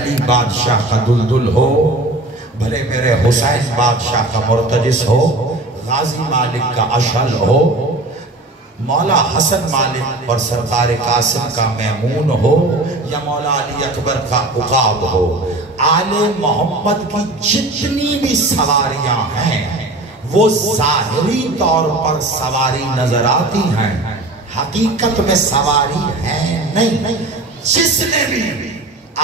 علی بادشاہ کا دلدل ہو، بھلے میرے حسین بادشاہ کا مرتجس ہو، غازی مالک کا اشہل ہو، مولا حسن مالک اور سرکار قاسم کا میمون ہو، یا مولا علی اکبر کا عقاب ہو، آل محمد کی جتنی بھی سواریاں ہیں وہ ظاہری طور پر سواری نظر آتی ہیں، حقیقت میں سواری ہے نہیں۔ جس نے بھی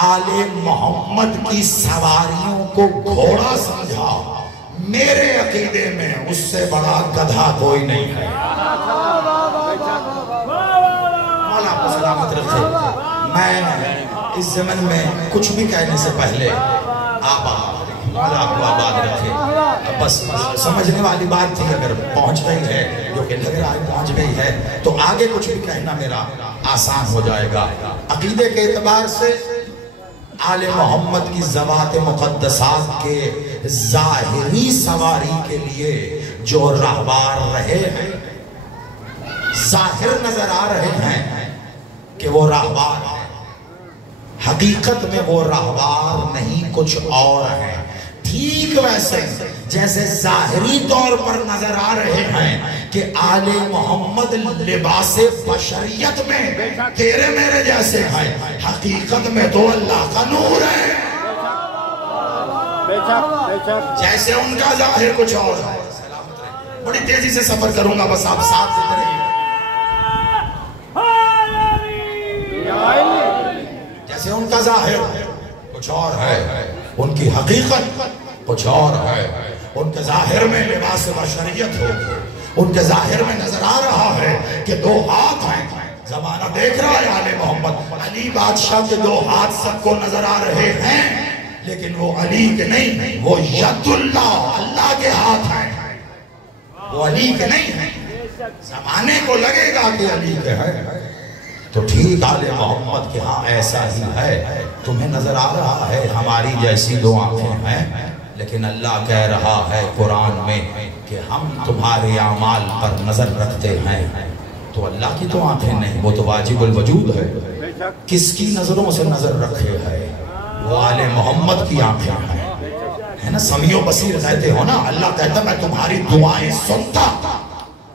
آل محمد کی سواریوں کو گھوڑا سمجھا، میرے عقیدے میں اس سے بڑا گدھا کوئی نہیں ہے۔ مولا آپ کو سلامت رکھے۔ میں اس زمن میں کچھ بھی کہنے سے پہلے مولا آپ کو آباد رکھے، بس سمجھنے والی بات تھی، اگر پہنچ گئی ہے جو کہ لگ رہا ہے پہنچ گئی ہے تو آگے کچھ بھی کہنا میرا آسان ہو جائے گا۔ عقیدے کے اعتبار سے آل محمد کی ذوات مقدسات کے ظاہری سواری کے لیے جو راہبار رہے ہیں، ظاہر نظر آ رہے ہیں کہ وہ راہبار ہیں، حقیقت میں وہ راہبار نہیں کچھ اور ہیں۔ ٹھیک ویسے جیسے ظاہری طور پر نظر آ رہے ہیں کہ آل محمد لباس بشریت میں تیرے میرے جیسے ہیں، حقیقت میں تو اللہ کا نور ہے۔ جیسے ان کا ظاہر کچھ اور ہے۔ بڑی تیزی سے سفر کروں گا، بس آپ ساتھ دیتے رہیے۔ جیسے ان کا ظاہر کچھ اور ہے، ان کی حقیقت کچھ اور ہے۔ ان کے ظاہر میں لباس بشریت ہو، ان کے ظاہر میں نظر آ رہا ہے کہ دو ہاتھ ہیں، زمانہ دیکھ رہا ہے آل محمد، علی بادشاہ کے دو ہاتھ سب کو نظر آ رہے ہیں، لیکن وہ علی کے نہیں، وہ ید اللہ، اللہ کے ہاتھ ہیں، وہ علی کے نہیں ہیں۔ زمانے کو لگے گا کہ علی کے ہیں، تو ٹھیک آل محمد کے ہاں ایسا ہی ہے۔ تمہیں نظر آ رہا ہے ہماری جیسی دو آنکھیں ہیں، لیکن اللہ کہہ رہا ہے قرآن میں کہ ہم تمہارے اعمال پر نظر رکھتے ہیں۔ تو اللہ کی تو آنکھیں نہیں، وہ تو واجب الوجود ہے۔ کس کی نظروں سے نظر رکھے ہے؟ وہ آل محمد کی آنکھیں ہیں، ہے نا؟ سمیع و بصیر کہتے ہو نا، اللہ کہتا میں تمہاری دعائیں سنتا،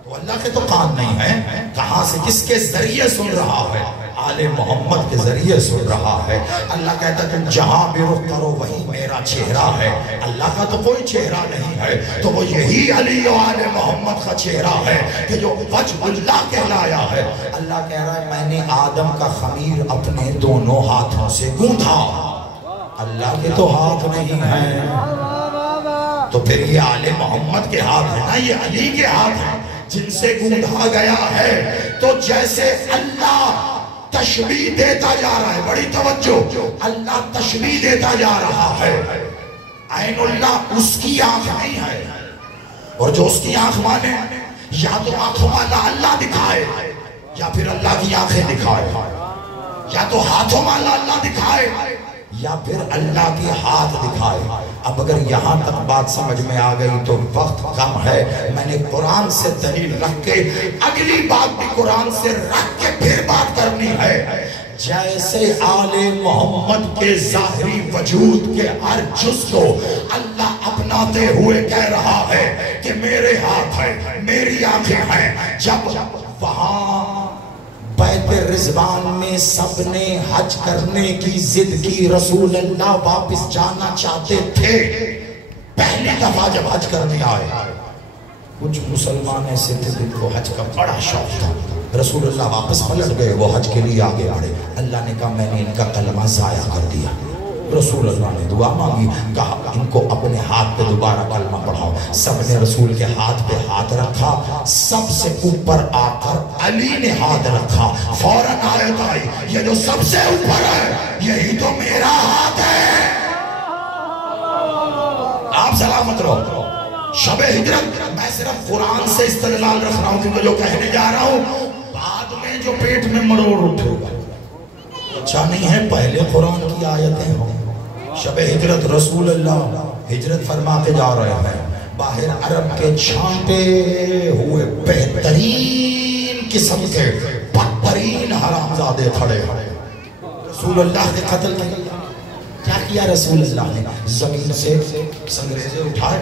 تو اللہ کے تو کان نہیں ہے، کہاں سے کس کے ذریعے سن رہا ہے؟ آل محمد کے ذریعے سن رہا ہے۔ اللہ کہتا تم جہاں بھی رخ کرو وہی میرا چہرہ ہے، اللہ کا تو کوئی چہرہ نہیں ہے، تو وہ یہی علی و آل محمد کا چہرہ ہے کہ جو وجہ اللہ کہلایا ہے۔ اللہ کہہ رہا ہے میں نے آدم کا خمیر اپنے دونوں ہاتھوں سے گوندھا، اللہ کے تو ہاتھ نہیں ہیں، تو پھر یہ آل محمد کے ہاتھ ہیں نا، یہ علی کے ہاتھ ہیں جن سے گوندھا گیا ہے۔ تو جیسے اللہ تشبیہ دیتا جا رہا ہے، بڑی توجہ، اللہ تشبیہ دیتا جا رہا ہے، عین اللہ اس کی آنکھ نہیں ہے، اور جو اس کی آنکھ مانے یا تو آنکھوں والا اللہ دکھائے یا پھر اللہ کی آنکھیں دکھائے، یا تو ہاتھوں والا اللہ دکھائے یا پھر اللہ کی ہاتھ دکھائے۔ اب اگر یہاں تک بات سمجھ میں آ گئی تو وقت کم ہے، میں نے قرآن سے دلیل رکھ کے اگلی بات بھی قرآن سے رکھ کے پھر بات کرنی ہے۔ جیسے آل محمد کے ظاہری وجود کے ہر جز کو اللہ اپناتے ہوئے کہہ رہا ہے کہ میرے ہاتھ ہیں، میری آنکھیں ہیں، جب وہاں بیت رضوان میں سب نے حج کرنے کی ضد کی، رسول اللہ واپس جانا چاہتے تھے، پہلی دفعہ جب حج کرنے آئے، کچھ مسلمان ایسے تھے جن کو حج کا بڑا شوق تھا، رسول اللہ واپس پلٹ گئے، وہ حج کے لیے آگے بڑھے، اللہ نے کہا میں نے ان کا کلمہ ضائع کر دیا۔ رسول اللہ نے دعا مانگی، کہا ان کو اپنے ہاتھ پہ دوبارہ کلمہ پڑھاؤ، سب نے رسول کے ہاتھ پہ ہاتھ رکھا، سب سے اوپر آ کر علی نے ہاتھ رکھا، فوراً آیت آئی یہ جو سب سے اوپر ہے یہی تو میرا ہاتھ ہے۔ آپ سلامت رہو۔ شب ہجرت میں صرف قرآن سے استدلال رکھ رہا ہوں کیونکہ جو کہنے جا رہا ہوں بعد میں جو پیٹ میں مروڑ اٹھے گا اچھا نہیں ہے، پہلے قرآن کی آیتیں ہوں۔ شب ہجرت رسول اللہ ہجرت فرما کے جا رہے ہیں، باہر عرب کے چھانٹے ہوئے بہترین قسم کے بدترین حرامزادے کھڑے ہیں، رسول اللہ کے قتل کے کیا کیا رسول اللہ نے؟ زمین سے سنگریزے اٹھائے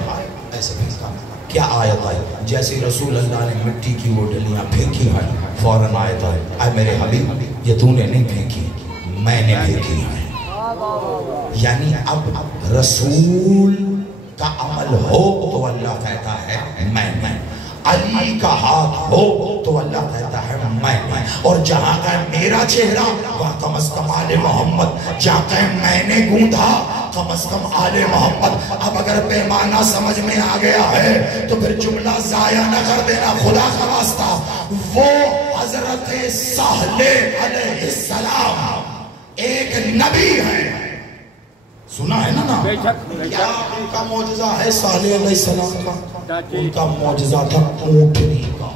ایسے پھینکا. کیا آیت آئی؟ جیسے رسول اللہ نے مٹی کی وہ ڈلیاں پھینکی ہیں فوراً آیت آئی اے میرے حبیب یہ تو نے نہیں پھینکی میں نے پھینکی ہیں. یعنی اب رسول کا عمل ہو تو اللہ کہتا ہے میں علی کا ہاتھ ہو تو اللہ کہتا ہے میں اور جہاں کا میرا چہرہ وہاں کم از کم آل محمد جہاں کہ میں نے گوندھا کم از کم آل محمد. اب اگر پیمانہ سمجھ میں آ گیا ہے تو پھر جملہ ضائع نہ کر دینا خدا کا واسطہ. وہ حضرت سہل علیہ السلام ایک نبی ہے. سنا ہے نا کیا ان کا معجزہ ہے صالح علیہ السلام کا؟ ان کا معجزہ تھا اونٹنی کا.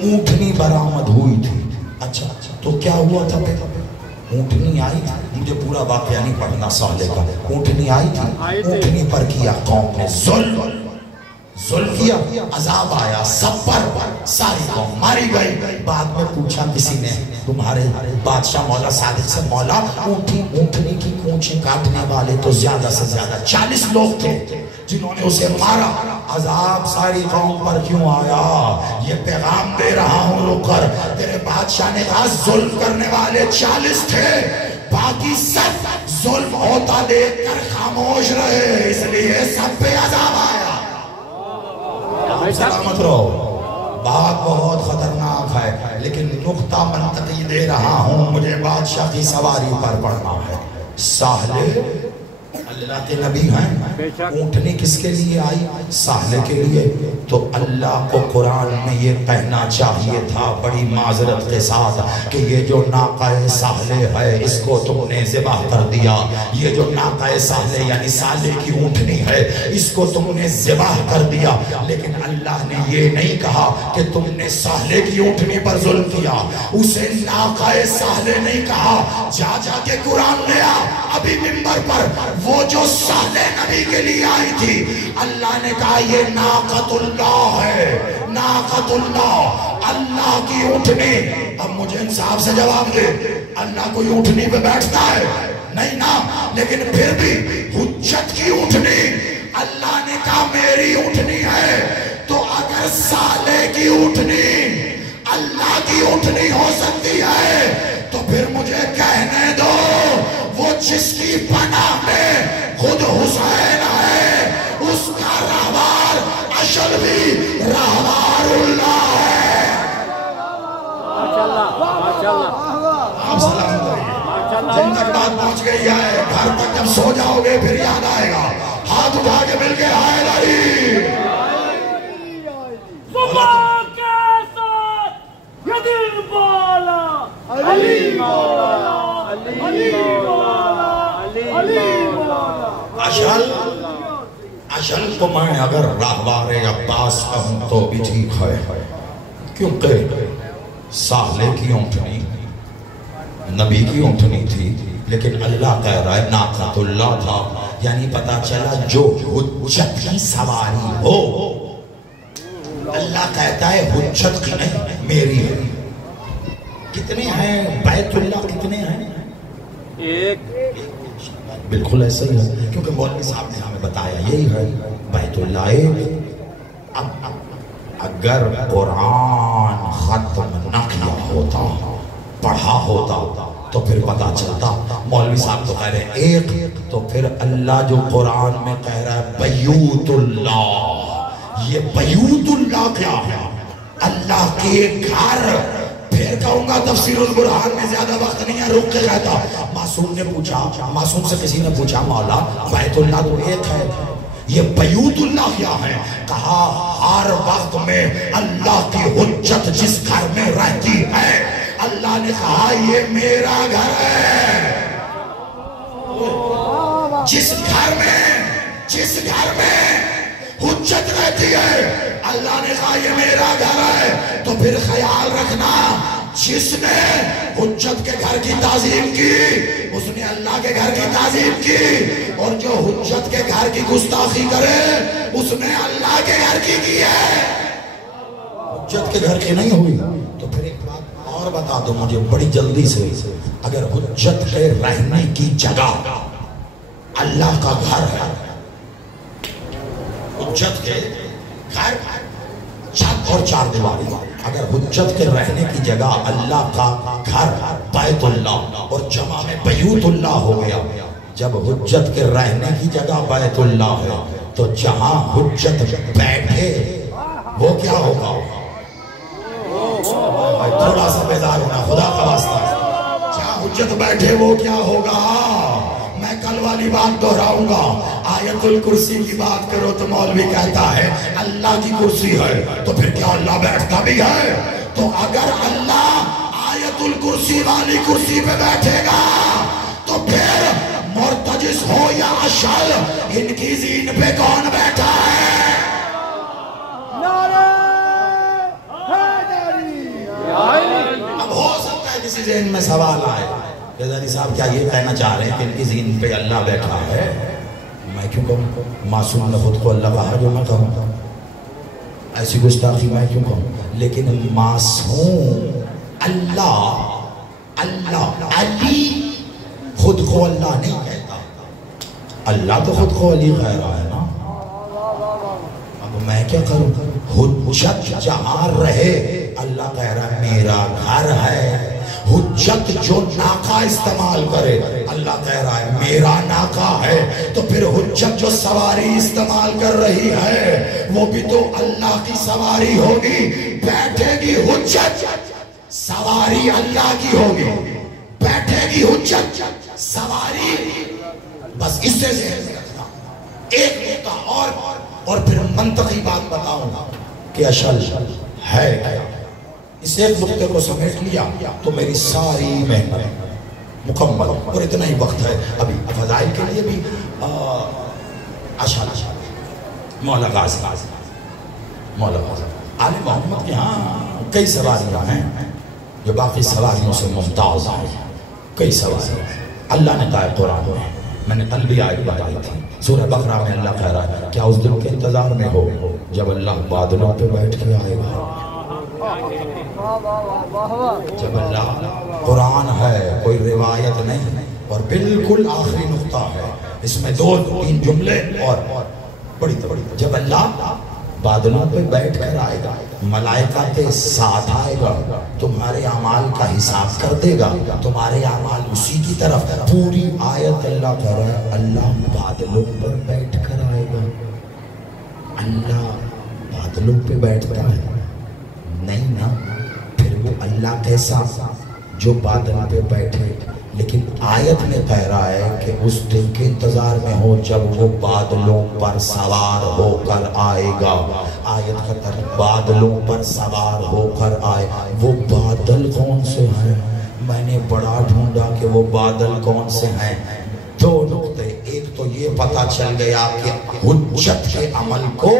اونٹنی برآمد ہوئی تھی. اچھا تو کیا ہوا تھا؟ اونٹنی آئی تھی. مجھے پورا واقعہ نہیں پڑھنا صالح کا. اونٹنی آئی تھی. اونٹنی پر کیا قوم نے ظلم کیا. عذاب آیا سب پر. ساری قوم ماری گئی. بعد میں پوچھا کسی نے تمہارے بادشاہ مولا صادق سے مولا اونٹنی کی کونچیں کاٹنے والے تو زیادہ سے زیادہ 40 لوگ تھے جنہوں نے اسے مارا. عذاب ساری قوم پر کیوں آیا؟ یہ پیغام دے رہا ہوں رک کر. تیرے بادشاہ نے کہا ظلم کرنے والے 40 تھے باقی سب ظلم ہوتا دیکھ کر خاموش رہے اس لیے سب پہ عذاب آیا. سلامت رہو. بات بہت خطرناک ہے لیکن نقطہ منطقی دے رہا ہوں. مجھے بادشاہ کی سواری پر پڑھنا ہے. سہل اللہ کے نبی ہیں. اونٹنی کس کے لیے آئی؟ سہل کے لیے. تو اللہ کو قرآن میں یہ کہنا چاہیے تھا بڑی معذرت کے ساتھ کہ یہ جو ناقہ سہل ہے اس کو تم نے ذبح کر دیا. یہ جو ناقہ سہل یعنی سالے کی اونٹنی ہے اس کو تم نے ذبح کر دیا. لیکن اللہ نے یہ نہیں کہا کہ تم نے سہل کی اونٹنی پر ظلم کیا. اسے ناقہ سہل نہیں کہا. جا کے قرآن لیا ابھی منبر پر وہ جو سہل نبی کے لیے آئی تھی اللہ نے کہا یہ ناقۃ اللہ ہے. ناقۃ اللہ اللہ کی اونٹنی. اب مجھے انصاف سے جواب دے اللہ کوئی اونٹنی پہ بیٹھتا ہے؟ نہیں نا. لیکن پھر بھی حجت کی اونٹنی اللہ نے کہا میری اونٹنی ہے. تو اگر سالے کی اونٹنی اللہ کی اونٹنی ہو سکتی ہے تو پھر مجھے کہنے دو وہ جس کی پناہ میں خود حسین ہے اس کا رہوار اشل بھی رہوار اللہ ہے. آپ سلام کریے. جن تک بات پہنچ گئی ہے گھر تک جب سو جاؤ گے پھر یاد آئے گا. ہاتھ اٹھا کے مل کے ہائے لڑی صبح کے ساتھ یہ دل بالا علی مولا علی مولا علی مولا. اشل کو میں اگر راہوار عباس کہوں تو بھی ٹھیک ہے کیونکہ سہلے کی اونٹنی نبی کی اونٹنی تھی لیکن اللہ کہہ رہا ہے ناقۃ اللہ تھا. یعنی پتا چلا جو حجت کی سواری ہو اللہ کہتا ہے حجت کی نہیں میری ہے. کتنے ہیں بیت اللہ کتنے ہیں؟ ایک. بالکل ایسا ہی ہے کیونکہ مولوی صاحب نے ہمیں بتایا یہی ہے بیت اللہ ایک. اب اگر قرآن ختم نہ کیا ہوتا پڑھا ہوتا تو پھر پتا چلتا. مولوی صاحب تو کہہ رہے ہیں ایک تو پھر اللہ جو قرآن میں کہہ رہا ہے بیوت اللہ. یہ بیوت اللہ کیا ہے؟ اللہ کے گھر. پھر کہوں گا تفسیر البرہان میں زیادہ وقت نہیں ہے رک کے کہتا. معصوم نے پوچھا معصوم سے کسی نے پوچھا مولا بیت اللہ تو ایک ہے یہ بیوت اللہ کیا ہے؟ کہا ہر وقت میں اللہ کی حجت جس گھر میں رہتی ہے اللہ نے کہا یہ میرا گھر ہے. جس گھر میں حجت رہتی ہے اللہ نے کہا یہ میرا گھر ہے. تو پھر خیال رکھنا جس نے حجت کے گھر کی تعظیم کی اس نے اللہ کے گھر کی تعظیم کی اور جو حجت کے گھر کی گستاخی کرے اس نے اللہ کے گھر کی ہے. حجت کے گھر کی نہیں ہوئی تو پھر ایک بات اور بتا دو مجھے بڑی جلدی سے. اگر حجت کے رہنے کی جگہ اللہ کا گھر ہے، حجت کے گھر، چھت اور چار دیواری۔ اگر حجت کے رہنے کی جگہ اللہ کا گھر بیت اللہ اور جمع میں بیوت اللہ ہو گیا، جب حجت کے رہنے کی جگہ بیت اللہ ہے تو جہاں حجت بیٹھے وہ کیا ہوگا؟ تھوڑا سا بیدار ہونا خدا کا واسطہ، جہاں حجت بیٹھے وہ کیا ہوگا؟ میں کل والی بات دہراؤں گا، آیت الکرسی کی بات کرو تو مولوی کہتا ہے اللہ کی کرسی ہے، تو پھر کیا اللہ بیٹھتا بھی ہے؟ تو اگر اللہ آیت الکرسی والی کرسی پہ بیٹھے گا تو پھر مرتجس ہو یا اشعل ان کی زین پہ کون بیٹھا ہے؟ اب ہو سکتا ہے کسی ذہن میں سوال آئے کہ زنی صاحب کیا یہ کہنا چاہ رہے ہیں کہ ان کی زین پہ اللہ بیٹھا ہے؟ میں کیوں کہوں؟ معصوم نے خود کو اللہ کہا جو میں کہوں؟ ایسی گستاخی میں کیوں کہوں؟ لیکن معصوم اللہ علی خود کو اللہ نہیں کہتا، اللہ تو خود کو علی کہہ رہا ہے نا۔ اب میں کیا کروں؟ حجت جہاں رہے اللہ کہہ رہا ہے میرا گھر ہے، حجت جو ناکہ استعمال کرے اللہ کہہ رہا ہے میرا ناکہ ہے، تو پھر حجت جو سواری استعمال کر رہی ہے وہ بھی تو اللہ کی سواری ہوگی، بیٹھے گی حجت سواری اللہ کی ہوگی، بیٹھے گی حجت سواری، بس اس سے ذہن میں رکھنا۔ ایک نقطہ اور پھر منطقی بات بتاؤں گا کہ اشعل ہے کیا۔ اس ایک نقطے کو سمیٹ لیا تو میری ساری محنت مکمل، اور اتنا ہی وقت ہے ابھی فضائل کے لیے بھی۔ اشعل مولا غازی آل محمد کے ہاں کئی سواریاں ہیں جو باقی سواریوں سے ممتاز ہیں، کئی سواریاں اللہ نے کہا قرآن میں نے کل بھی آیت بتائی تھی سورہ بقرہ میں اللہ کہہ رہا ہے کیا اس دن کے انتظار میں ہو جب اللہ بادلوں پہ بیٹھ کے آئے گا؟ جب اللہ قرآن ہے کوئی روایت نہیں، اور بالکل آخری نقطہ ہے اس میں 2-3 جملے اور بڑی جب اللہ بادلوں پہ بیٹھ کر آئے گا ملائکہ کے ساتھ آئے گا، تمہارے اعمال کا حساب کر دے گا، تمہارے اعمال اسی کی طرف۔ پوری آیت اللہ کہہ رہا ہے اللہ بادلوں پر بیٹھ کر آئے گا۔ اللہ بادلوں پہ بیٹھتا ہے نہیں نا، پھر وہ اللہ کیسا جو بادل پہ بیٹھے؟ لیکن آیت میں کہہ رہا ہے کہ اس دن کے انتظار میں ہو جب وہ بادلوں پر سوار ہو کر آئے گا۔ آیت کا ترجمہ بادلوں پر سوار ہو کر آئے، وہ بادل کون سے ہیں؟ میں نے بڑا ڈھونڈا کہ وہ بادل کون سے ہیں۔ 2 نقطے، ایک تو یہ پتہ چل گیا کہ حجت کے عمل کو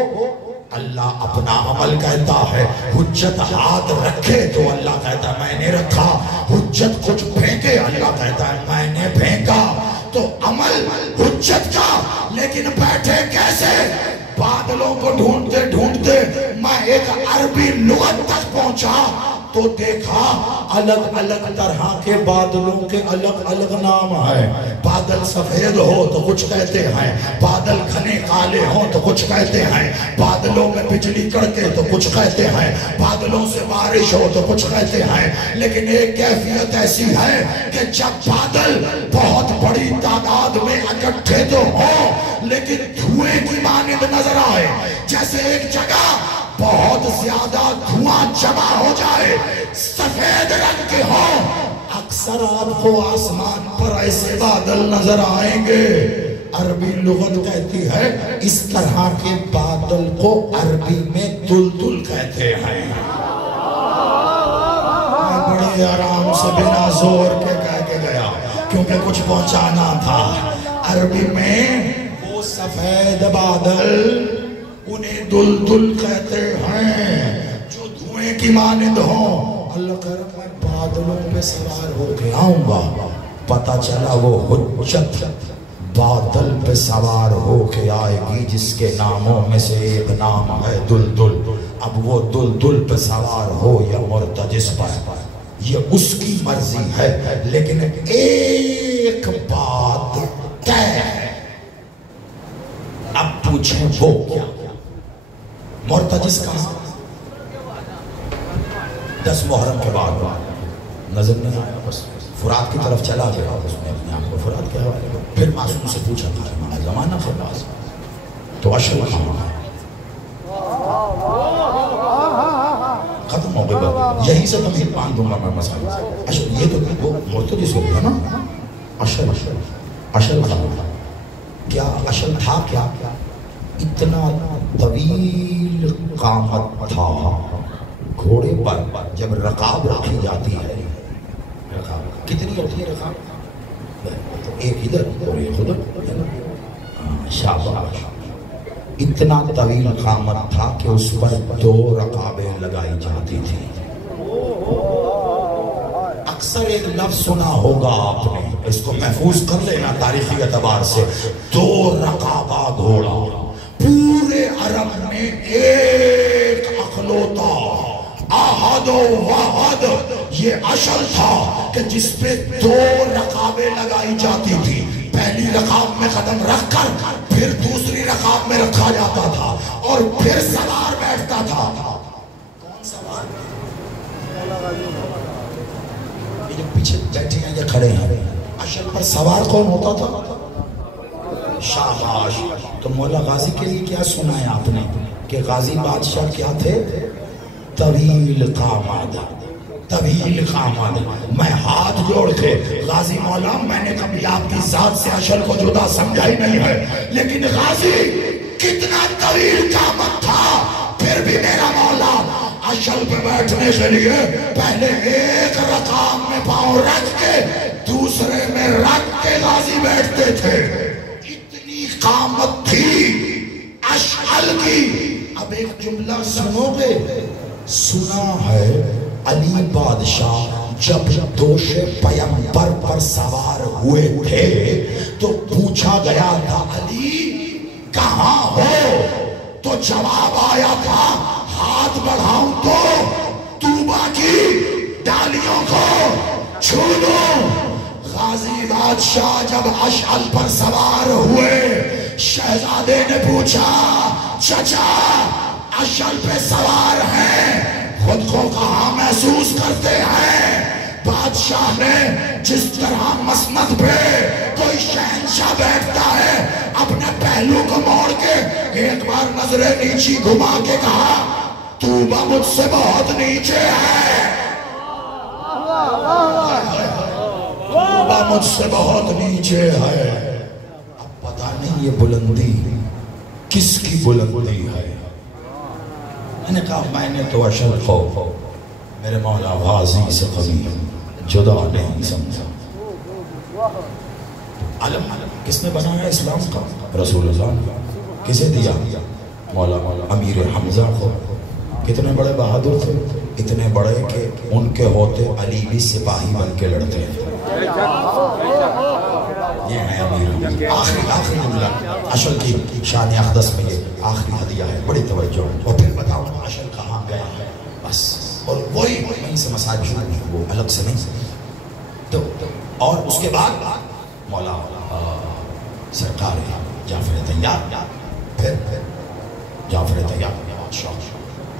اللہ اپنا عمل کہتا ہے، حجت ہاتھ رکھے تو اللہ کہتا ہے میں نے رکھا، حجت کچھ پھینکے اللہ کہتا ہے میں نے پھینکا، تو عمل حجت کا۔ لیکن بیٹھے کیسے؟ بادلوں کو ڈھونڈتے ڈھونڈتے میں ایک عربی لغت تک پہنچا تو دیکھا الگ الگ طرح کے بادلوں کے الگ الگ نام ہیں۔ بادل سفید ہو تو کچھ کہتے ہیں، بادل گھنے کالے ہو تو کچھ کہتے ہیں، بادلوں میں بجلی کڑکے تو کچھ کہتے ہیں، بادلوں سے بارش ہو تو کچھ کہتے ہیں۔ لیکن ایک کیفیت ایسی ہے کہ جب بادل بہت بڑی تعداد میں اکٹھے تو ہوں لیکن دھوئیں کی مانند نظر آئے، جیسے ایک جگہ بہت زیادہ دھواں جمع ہو جائے سفید رنگ کے ہوں، اکثر آپ کو آسمان پر ایسے بادل نظر آئیں گے۔ عربی لغت کہتی ہے اس طرح کے بادل کو عربی میں دلدل کہتے ہیں۔ میں بڑے آرام سے بنا زور کے کہہ کے گیا کیونکہ کچھ پہنچانا تھا۔ عربی میں وہ سفید بادل انہیں دلدل کہتے ہیں جو دھوئیں کی مانند ہوں۔ اللہ کہہ رہا میں بادلوں پہ سوار ہو کے آؤں گا، پتہ چلا وہ حجت بادل پہ سوار ہو کے آئے گی جس کے ناموں میں سے ایک نام ہے دلدل۔ اب وہ دلدل پہ سوار ہو یا مرتجس پر یہ اس کی مرضی ہے، لیکن ایک بات طے ہے پوچھیں وہ کیا؟ مرتجس کہاں؟ 10 محرم کے بعد نظر نہیں آیا، بس فرات کی طرف چلا گیا، اس نے اپنے آپ کو فرات کے حوالے کیا۔ پھر معصوم سے پوچھا تھا زمانہ کے پاس تو اشل کہاں ہے؟ ختم ہو گئی، یہیں سے تمہیں باندھ دوں گا میں مسائل سے۔ اشل یہ تو وہ مرتجس ہو گیا نا، اشل اشل کہاں؟ کیا اشل تھا کیا؟ اتنا طویل قامت تھا، گھوڑے پر جب رقاب رکھی جاتی ہے، رقاب کتنی ہوتی ہے رقاب؟ تو ایک ادھر اور ایک ادھر، شاباش۔ اتنا طویل قامت تھا کہ اس پر 2 رقابیں لگائی جاتی تھی۔ اکثر ایک لفظ سنا ہوگا آپ نے، اس کو محفوظ کر لینا تاریخی اعتبار سے، 2 رقابہ گھوڑا۔ پورے عرب میں ایک اقلوتا احد و واحد یہ اشل تھا کہ جس پہ 2 رقابیں لگائی جاتی تھی۔ پہلی رقاب میں قدم رکھ کر پھر دوسری رقاب میں رکھا جاتا تھا اور پھر سوار بیٹھتا تھا۔ کون سوار؟ یہ جو پیچھے بیٹھے ہیں یہ کھڑے ہیں، اشل پر سوار کون ہوتا تھا؟ شاباش۔ تو مولا غازی کے لیے کیا سنا ہے آپ نے کہ غازی بادشاہ کیا تھے؟ طویل قامت، طویل قامت۔ میں ہاتھ جوڑ کے غازی مولا، میں نے کبھی آپ کی ذات سے اشل کو جدا سمجھا ہی نہیں ہے، لیکن غازی کتنا طویل قامت تھا، پھر بھی میرا مولا اشل پہ بیٹھنے کے لیے پہلے ایک رقاب میں پاؤں رکھ کے دوسرے میں رکھ کے غازی بیٹھتے تھے۔ اتنی قامت تھی اشعل کی۔ اب ایک جملہ سنو گے، سنا ہے علی بادشاہ جب دوش پیمبر پر سوار ہوئے تھے تو پوچھا گیا تھا علی کہاں ہو؟ تو جواب آیا تھا ہاتھ بڑھاؤں تو طوبہ کی ڈالیوں کو چھو دوں۔ غازی بادشاہ جب اشعل پر سوار ہوئے، شہزادے نے پوچھا چچا اشعل پہ سوار ہیں، خود کو کہاں محسوس کرتے ہیں؟ بادشاہ نے جس طرح مسند پہ کوئی شہنشاہ بیٹھتا ہے اپنے پہلو کو موڑ کے ایک بار نظریں نیچی گھما کے کہا طوبہ مجھ سے بہت نیچے ہے، طوبہ مجھ سے بہت نیچے ہے۔ اب پتہ نہیں یہ بلندی کس کی بلندی ہے۔ میں نے کہا میں نے تو اشل کو میرے مولا غازی سے کبھی جدا نہیں سمجھا۔ علم کس نے بنایا اسلام کا؟ رسول اللہ نے۔ کسے دیا؟ مولا امیر حمزہ کو۔ کتنے بڑے بہادر تھے، اتنے بڑے کہ ان کے ہوتے علی بھی سپاہی بن کے لڑتے ہیں۔ یہ ہے امیر آخری جملہ اشل کی شان اقدس میں، یہ آخری ہدیہ ہے، بڑی توجہ۔ اور پھر بتاؤ اشل کہاں گیا ہے بس، اور وہی وہیں سے مسائل شروع ہیں، وہ الگ سے نہیں۔ تو اور اس کے بعد مولا سرکار جعفر طیار، پھر جعفر طیار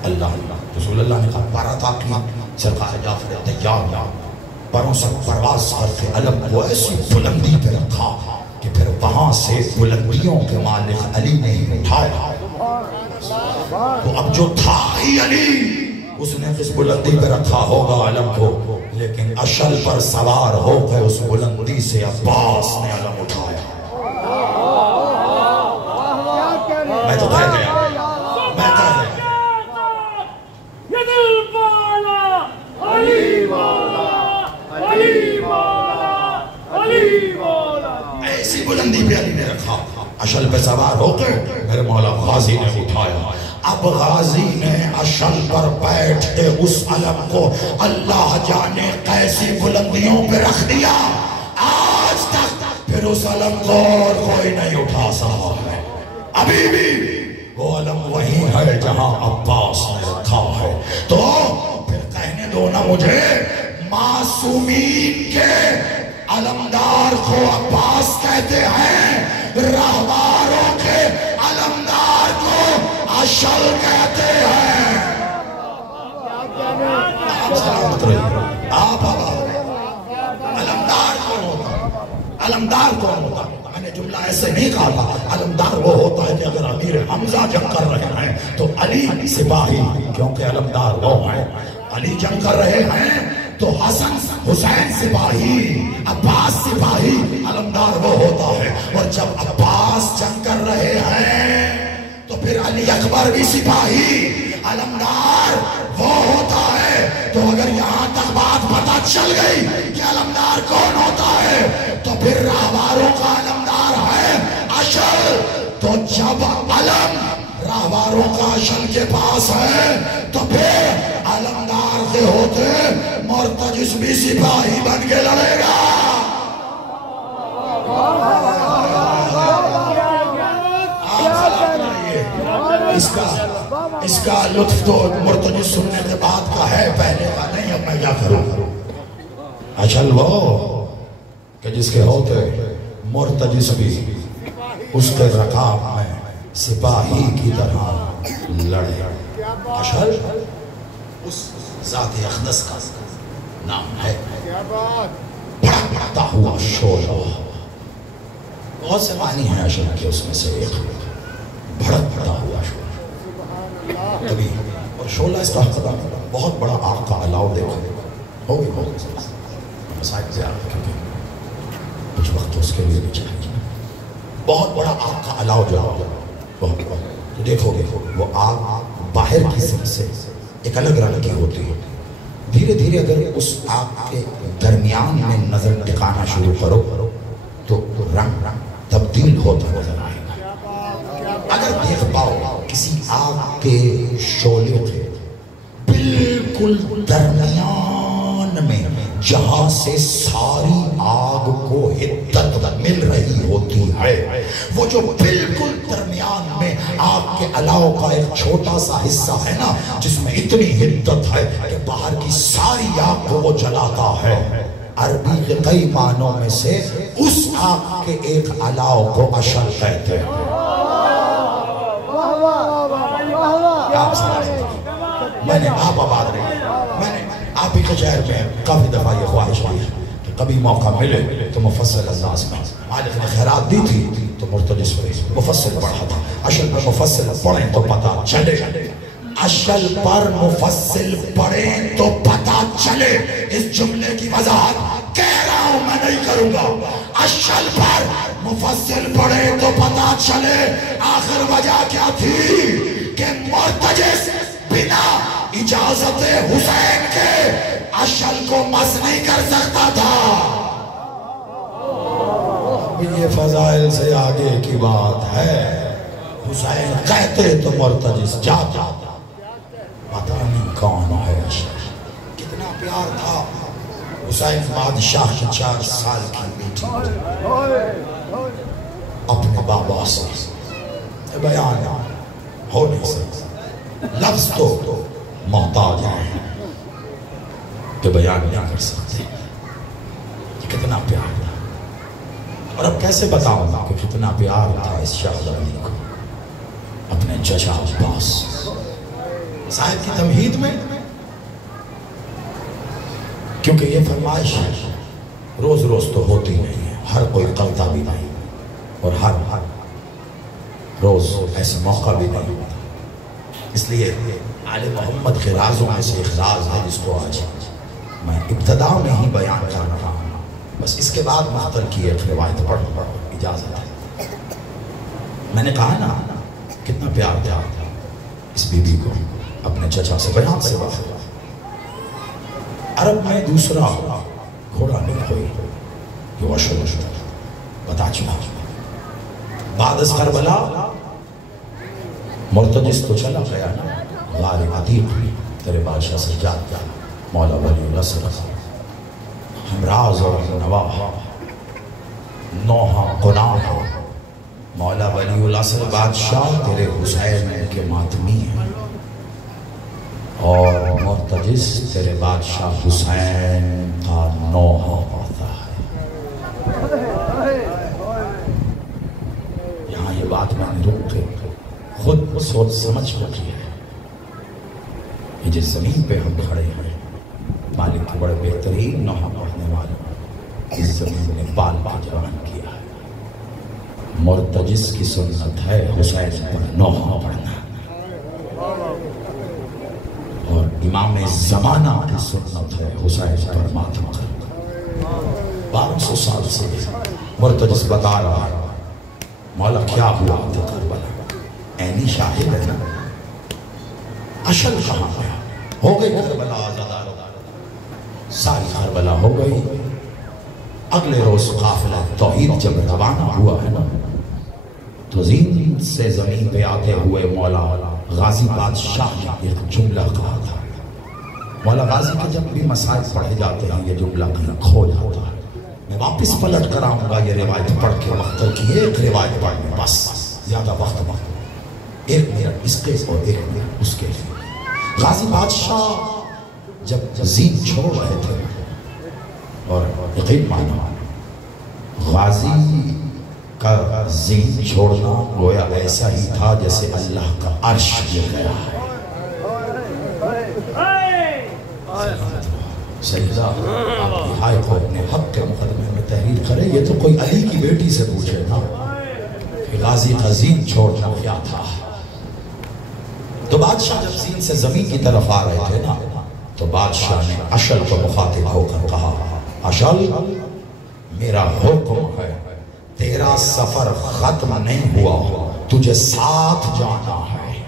اللہ رسول اللہ نے کہا پارا تھا کہ سرکار جعفر طیار پروں سے پرواز کر کے علم کو ایسی بلندی پہ رکھا کہ پھر وہاں سے بلندیوں کے مالک علی نے ہی اٹھایا۔ تو اب جو تھا ہی علی، اس نے اس بلندی پہ رکھا ہوگا علم کو، لیکن اشل پر سوار ہو گئے اس بلندی سے عباس نے علم اٹھایا۔ میں تو کہہ گیا، میں کہہ گیا یہ دل بالا علی مولا، علی مولا، علی مولا۔ ایسی بلندی پہ علی نے رکھا، اشل پہ سوار ہو کر میرے مولا غازی نے اٹھایا۔ اب غازی نے اشل پر بیٹھ کے اس علم کو اللہ جانے کیسی بلندیوں پہ رکھ دیا، آج تک پھر اس علم کو اور کوئی نہیں اٹھا سکا ہے۔ ابھی بھی وہ علم وہی ہے جہاں عباس نے رکھا ہے۔ تو پھر کہنے دو نا مجھے، معصومین کے علمدار کو عباس کہتے ہیں، راہباروں کے علمدار اشل کہتے ہیں. آپ سلامت رہیے. آپ علمدار کون ہوتا؟ علمدار کون ہوتا؟ میں نے جملہ ایسے نہیں کہا تھا. علمدار وہ ہوتا ہے کہ اگر امیر حمزہ جنگ کر رہے ہیں تو علی سپاہی، کیونکہ علمدار وہ ہیں. علی جنگ کر رہے ہیں تو حسن حسین سپاہی، عباس سپاہی. علمدار وہ ہوتا ہے. اور جب عباس جنگ کر رہے ہیں تو پھر علی اکبر بھی سپاہی. علمدار وہ ہوتا ہے. تو اگر یہاں تک بات پتہ چل گئی کہ علمدار کون ہوتا ہے تو پھر راہواروں کا علمدار ہے اشل. تو جب علم راہواروں کا اشل کے پاس ہے تو پھر علمدار کے ہوتے مرتجس بھی سپاہی بن کے لڑے گا. اس کا لطف تو مرتجس سننے کے بعد کا ہے، پہلے کا نہیں. اب میں کیا کروں؟ اشل وہ کہ جس کے ہوتے مرتجس بھی اس کے رکاب میں سپاہی کی طرح لڑے. اشل اس ذات اقدس کا نام ہے. بھڑکتا ہوا شعلہ، بہت سے معنی ہیں اشل کے، اس میں سے ایک بھڑکتا ہوا شعلہ. کبھی اور شعلہ اس کا بہت بڑا آگ کا علاؤ دیکھو ہوگی. مسائل زیادہ کیونکہ کچھ وقت اس کے لیے بھی چاہیے. بہت بڑا آگ کا علاؤ جو تو دیکھو گے وہ آگ باہر کی سمت سے ایک الگ رنگ کی ہوتی ہے. دھیرے دھیرے اگر اس آگ کے درمیان میں نظر ٹکانا شروع کرو تو رنگ تبدیل ہوتا نظر آئے گا. اگر دیکھ پاؤ کسی آگ کے شعلے کے بالکل درمیان میں جہاں سے ساری آگ کو حدت مل رہی ہوتی ہے، وہ جو بالکل درمیان میں آگ کے علاوہ کا ایک چھوٹا سا حصہ ہے نا، جس میں اتنی حدت ہے کہ باہر کی ساری آگ کو وہ جلاتا ہے. عربی کے کئی معنوں میں سے اس آگ کے ایک علاوہ کو اشل کہتے ہیں. میں نے آپ آباد رہی، میں نے آپ ہی کے شہر میں کافی دفعہ یہ خواہش کی کہ کبھی موقع ملے تو مفصل انداز میں مالک نے خیرات دی تھی تو مرتجس پر مفصل پڑھا تھا. اشل پر مفصل پڑھیں تو پتہ چلے. اشل پر مفصل پڑھیں تو پتہ چلے. اس جملے کی وضاحت کہہ رہا ہوں میں نہیں کروں گا. اشل پر مفصل پڑھیں تو پتہ چلے. آخر وجہ کیا تھی کہ مرتجس بنا اجازت حسین کے اشل کو مس نہیں کر سکتا تھا. یہ فضائل سے آگے کی بات ہے. حسین کہتے تو مرتجس جاتا. پتہ نہیں کون ہے اشل. کتنا پیار تھا. حسین بادشاہ کی 4 سال کی بیٹی اپنے بابا سے بیان ہو نہیں سکتا. لفظ تو محتاج ہیں کہ بیان نہیں کر سکتے. یہ کتنا پیار تھا. اور اب کیسے بتاؤں گا کہ کتنا پیار تھا اس شہزادی کو اپنے چچا عباس. صاحب کی تمہید میں کیونکہ یہ فرمائش روز روز تو ہوتی نہیں ہے، ہر کوئی قلتا بھی نہیں اور ہر روز ایسے موقع بھی نہیں ہوتا. اس لیے آل محمد کے رازوں میں سے ایک راز ہے جس کو آج میں ابتدا میں ہی بیان کر رہا ہوں. بس اس کے بعد مختل کی ایک روایت پڑھ اجازت ہے. میں نے کہا نا کتنا پیار تھا اس بی بی کو اپنے چچا سے. بیان سے بات عرب میں دوسرا گھوڑا نہیں کوئی جو اشل بتا چکا. بعد از کربلا مرتجس تو چلا گیا نا. غار عتیق تیرے بادشاہ سے جاتا مولا ولی اللہ سے رضا ہمراز اور نواح نوحہ قناح مولا ولی اللہ سے بادشاہ تیرے حسین کے ماتمی ہیں اور مرتجس تیرے بادشاہ حسین کا نوحہ پڑھتا ہے. یہاں یہ بات میں نے رک کے خود سوچ سمجھ کر کیا ہے. یہ جس زمین پہ ہم کھڑے ہیں مالک کے بڑے بہترین نوحہ پڑھنے والے اس زمین نے بال کا جوان کیا ہے. مرتجس کی سنت ہے حسین پر نوحہ پڑھنا اور امام زمانہ کی سنت ہے حسین پر ماتم کرنا. 1200 سال سے مرتجس بتا رہا ہے مولا کیا ہوا تھا کربلا. عینی شاہد ہے نا. اشل کہاں ہے؟ ہو گئی کربلا آزادار ساری کربلا ہو گئی. اگلے روز قافلہ توحید جب روانہ ہوا ہے نا تو زین سے زمین پہ آتے ہوئے مولا غازی بادشاہ نے ایک جملہ کہا تھا. مولا غازی کے جب بھی مسائل پڑھے جاتے ہیں یہ جملہ کہیں کھو جاتا ہے. میں واپس پلٹ کر آؤں گا یہ روایت پڑھ کے مختل کی ایک روایت پڑھنے بس زیادہ وقت ایک منٹ اس کے اور ایک منٹ اس کے. غازی بادشاہ جب زین چھوڑ رہے تھے اور یقین مانا غازی کا زین چھوڑنا گویا ایسا ہی تھا جیسے اللہ کا عرش گر گیا ہے. سیدہ آپ کی ہائے کو اپنے حق کے مقدمے میں تحریر کرے. یہ تو کوئی علی کی بیٹی سے پوچھے نا کہ غازی کا زین چھوڑنا کیا تھا. تو بادشاہ جب زین سے زمین کی طرف آ رہے تھے نا تو بادشاہ نے اشل کو مخاطب ہو کر کہا اشل میرا حکم ہے تیرا سفر ختم نہیں ہوا تجھے ساتھ جانا ہے.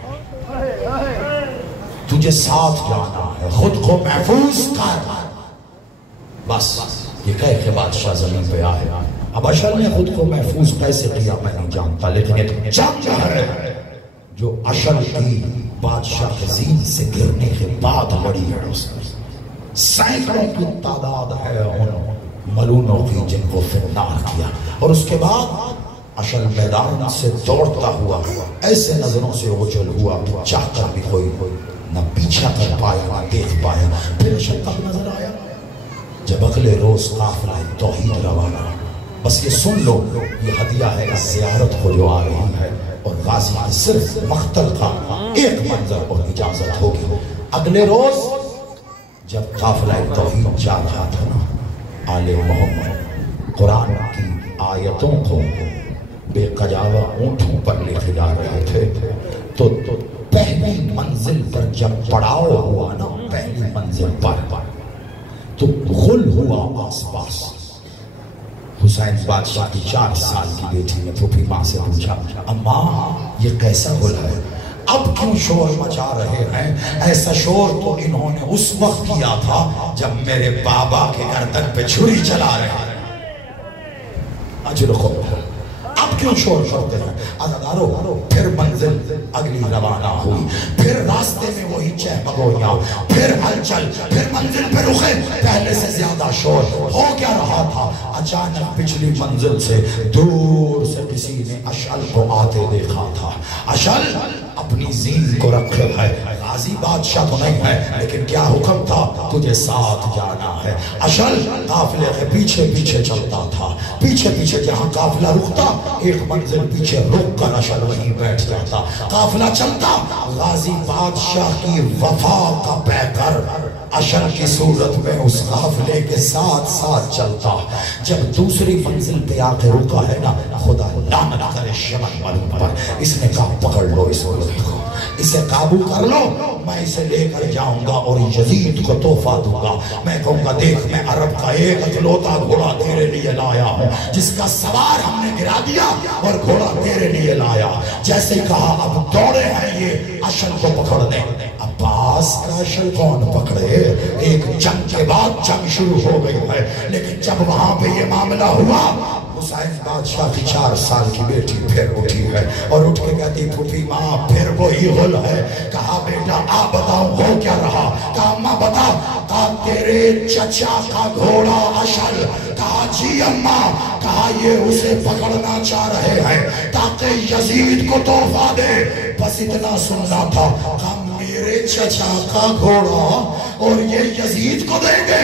تجھے ساتھ جانا ہے. خود کو محفوظ کر. بس یہ کہہ کے بادشاہ زمین پہ آئے. اب اشل نے خود کو محفوظ کیسے کیا میں نہیں جانتا لیکن ایک جنگ ہے جو اشل کی بادشاہ کے زین سے گرنے کے بعد بڑی ہے. اس میں سینکڑوں کی تعداد ہے ان ملونوں کی جن کو فنار کیا. اور اس کے بعد اشل میدان سے دوڑتا ہوا ایسے نظروں سے اوجھل ہوا کہ چاہ کر بھی کوئی نہ پیچھا کر پایا نہ دیکھ پایا. پھر اشل تک نظر آیا جب اگلے روز قافلہ توحید روانہ. بس یہ سن لو یہ ہدیہ ہے اس زیارت کو جو آ رہی ہے اور غازی کی صرف مقتل کا ایک منظر اور اجازت ہوگی. اگلے روز جب قافلہ توحید جا رہا تھا نا آل محمد قرآن کی آیتوں کو بے قجاوہ اونٹوں پر لکھے جا رہے تھے تو پہلی منزل پر جب پڑاؤ ہوا نا پہلی منزل پر تو غل ہوا آس پاس. حسین بادشاہ کی 4 سال کی بیٹی نے پھوپھی ماں سے پوچھا اماں یہ کیسا غل ہے اب کیوں شور مچا رہے ہیں؟ ایسا شور تو انہوں نے اس وقت کیا تھا جب میرے بابا کے گردن پہ چھری چلا رہے ہیں. اجر خود اب کیوں شور کرتے ہیں؟ عزادارو پھر منزل اگلی روانہ ہوئی. پھر راستے میں وہی چہمگویاں پھر ہلچل پھر منزل پہ رخے پہلے سے زیادہ شور. ہو کیا رہا تھا؟ اچانک پچھلی منزل سے دور سے کسی نے اشعل کو آتے دیکھا تھا. اشعل اپنی زین کو رکھے ہے. غازی بادشاہ تو نہیں ہے لیکن کیا حکم تھا تجھے ساتھ جانا ہے. اشعل قافلے کے پیچھے پیچھے چلتا تھا. پیچھے پیچھے جہاں قافلہ رکتا ایک منزل پیچھے رک کر اشعل وہیں بیٹھ جاتا. قافلہ چلتا غازی بادشاہ کی وفا کا پیکر اشعل کی صورت میں اس قافلے کے ساتھ ساتھ چلتا. جب دوسری منزل پہ آ کے رکا ہے نا خدا لعنت کرے شمن ملون پر اس نے کہا پکڑ لو اس کو اسے قابو کر لو میں اسے لے کر جاؤں گا اور یزید کو تحفہ دوں گا. میں کہوں گا دیکھ میں عرب کا ایک اکلوتا گھوڑا تیرے لیے لایا ہوں جس کا سوار ہم نے گرا دیا اور گھوڑا تیرے لیے لایا. جیسے کہا اب دوڑے ہیں یہ اشعل کو پکڑنے. عباس کا اشعل کون پکڑے؟ ایک جنگ کے بعد جنگ شروع ہو گئی ہے لیکن جب وہاں پہ یہ معاملہ ہوا حسین بادشاہ کی 4 سال کی بیٹی پھر اٹھی ہے اور اٹھ کے کہتی پھوپھی ماں پھر وہی غل ہے. کہا بیٹا آپ بتاؤ ہو کیا رہا؟ کہا اماں بتا. کہا تیرے چچا کا گھوڑا اشعل. کہا جی اماں. کہا یہ اسے پکڑنا چاہ رہے ہیں تاکہ یزید کو تحفہ دے. بس اتنا سننا تھا. کہا میرے چچا کا گھوڑا اور یہ یزید کو دیں گے؟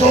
2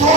2